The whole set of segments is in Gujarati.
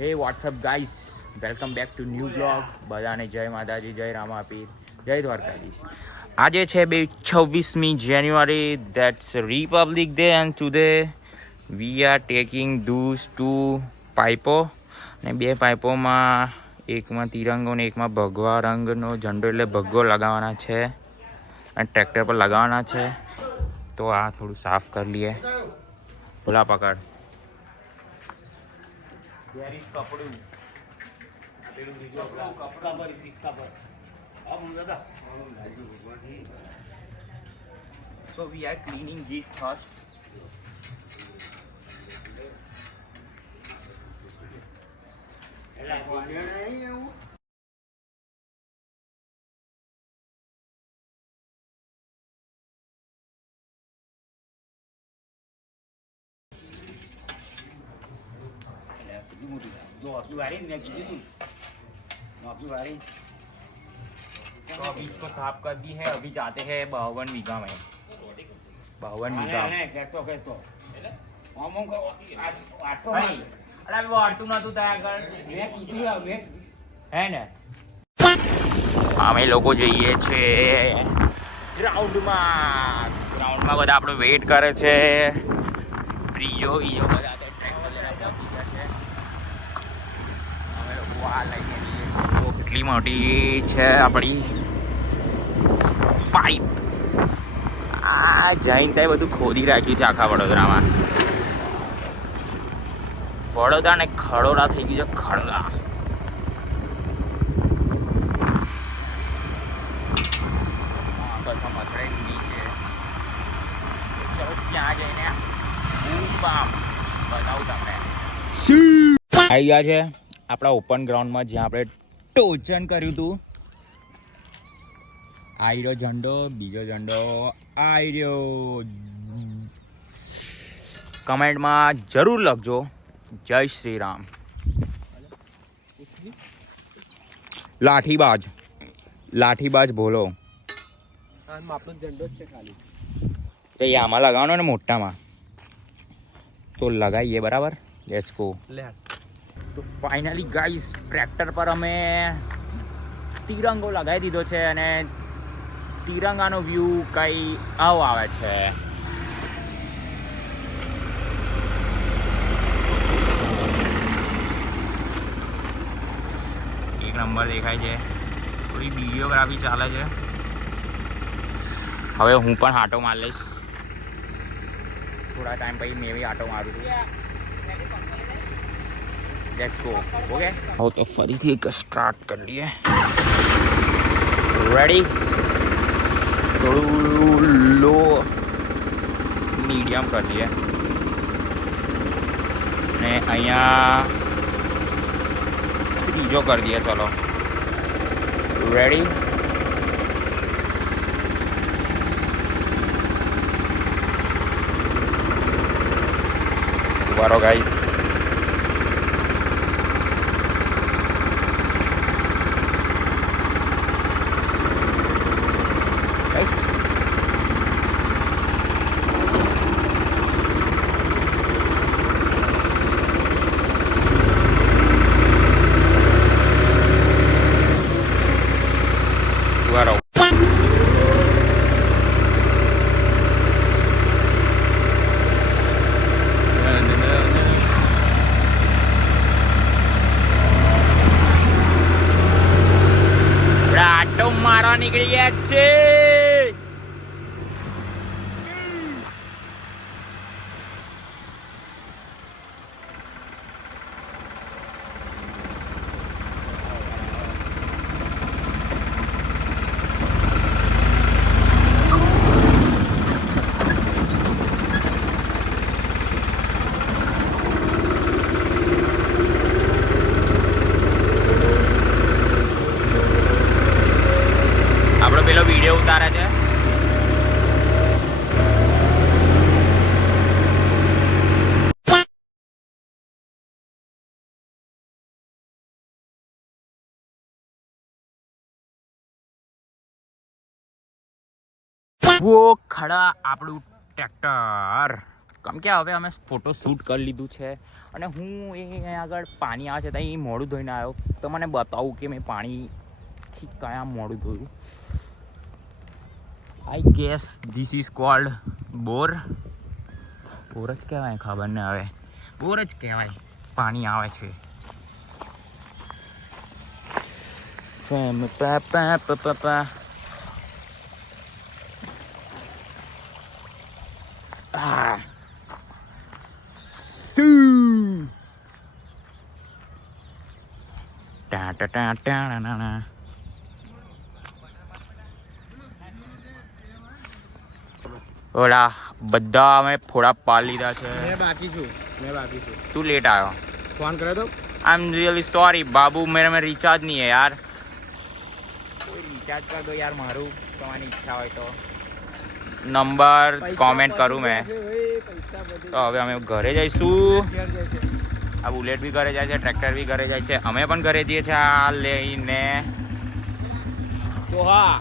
હે what's up guys, welcome back to new blog. બધાને જય માતાજી, જય રામાપીર, જય દ્વારકાધીશ. આજે છે 26મી જાન્યુઆરી, that's Republic Day, and today we are taking ધૂસ ટુ પાઇપો. અને બે પાઇપોમાં એકમાં તિરંગો ને એકમાં ભગવા રંગનો ઝંડો, એટલે ભગવો લગાવવાના છે અને ટ્રેક્ટર પર લગાવવાના છે. તો આ થોડું સાફ કરી લઈએ. ભોલા પકડ. કપડું so we are cleaning this first. जो आपकी बारी मैं कीजिए तुम आपकी बारी तो अभी इसको साफ कर दी है. अभी जाते हैं 52 बीघा में. 52 बीघा अरे वो आटू ना तू तय कर है ने. અમે લોકો જઈએ છે ગ્રાઉન્ડમાં. ગ્રાઉન્ડમાં બધા આપણો વેઇટ કરે છે. પ્રિયો ઈયો બધા ટ્રેક્ટર લઈને પહોંચી ગયા છે. અમે લોકો આ લઈને જઈએ. કેટલી મોટી છે આપણી પાઇપ. આ જૈન ત્યાં બધું ખોદી રાખ્યું છે આખા વડોદરામાં. વડોદરા ને ખડોદરા થઈ ગયું છે. ખડોદરા નીચે. ચલો ત્યાં જઈને બતાવું તમને. આવી ગયા છે આપણા ઓપન ગ્રાઉન્ડમાં, જ્યાં આપણે ટોચન કર્યું હતું. આઈ રહ્યો ઝંડો, બીજો ઝંડો આઈ રહ્યો. કમેન્ટમાં જરૂર લખજો જય શ્રી રામ. લાઠીબાજ, લાઠીબાજ ભોલો. ઝંડો જ છે ખાલી. તો એ આમાં લગાવવાનો ને મોટામાં તો લગાવીએ. બરાબર, લેટ્સ ગો. તો ફાઇનલી ગાઈસ, ટ્રેક્ટર પર અમે તિરંગો લગાવી દીધો છે અને તિરંગાનો વ્યૂ કઈ આવો આવે છે. એક નંબર દેખાય છે. થોડી વિડીયોગ્રાફી ચાલે છે. હવે હું પણ આટો માર લઈશ. થોડા ટાઈમ પછી મેં બી આટો મારું છું. Let's go. ઓકે, હવે તો ફરીથી એક સ્ટાર્ટ કરી લઈએ. રેડી. થોડું લો મીડિયમ કરી દઈએ ને અહીંયા ત્રીજો કરી દઈએ. ચલો રેડી. ઉભારો ગાઈસ. મારવા નીકળી ગયા છે. આપણો પેલો વિડીયો ઉતારે છે. वो खड़ा આપણું ટ્રેક્ટર. કેમ કે હવે અમે ફોટો શૂટ કરી લીધું છે અને હું અહીંયા આગળ પાણી આવે છે ત્યાં મોઢું ધોઈને આવ્યો તો મને બતાવું કે મેં પાણીથી કયા મોઢું ધોયું. I guess this is cold bore. Bore જ કહેવાય, ખબર ને હવે, બોર જ કહેવાય. પાણી આવે છે. ઓલા બધા અમે ફોડા પાડી લીધા છે. મેં બાકી છું. તું લેટ આવ્યો. ફોન કર્યો તો आई एम रियली सॉरी बाबू, मेरे में रिचार्ज नहीं है यार. कोई रिचार्ज कर दो यार मारू, तुम्हारी इच्छा हो तो नंबर कमेंट करूँ मैं. તો હવે અમે ઘરે જઈશું. આ બુલેટ બી ઘરે જાય છે, ટ્રેક્ટર બી ઘરે જાય છે, અમે પણ ઘરે જઈએ છીએ આ લઈને. તો હા,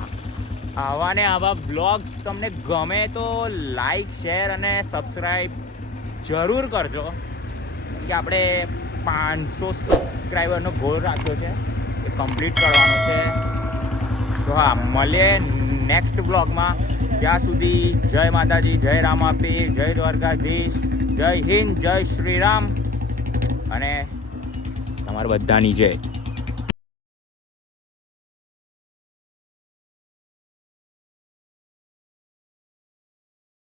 આવા ને આવા બ્લોગ્સ તમને ગમે તો લાઈક, શેર અને સબસ્ક્રાઈબ જરૂર કરજો, કે આપણે 500 સબસ્ક્રાઈબરનો ગોલ રાખ્યો છે, એ કમ્પ્લીટ કરવાનો છે. તો હા, મળીએ નેક્સ્ટ બ્લોગમાં. ત્યાં સુધી જય માતાજી, જય રામાપીર, જય દ્વારકાધીશ, જય હિન્દ, જય શ્રી રામ અને તમારા બધાની જય.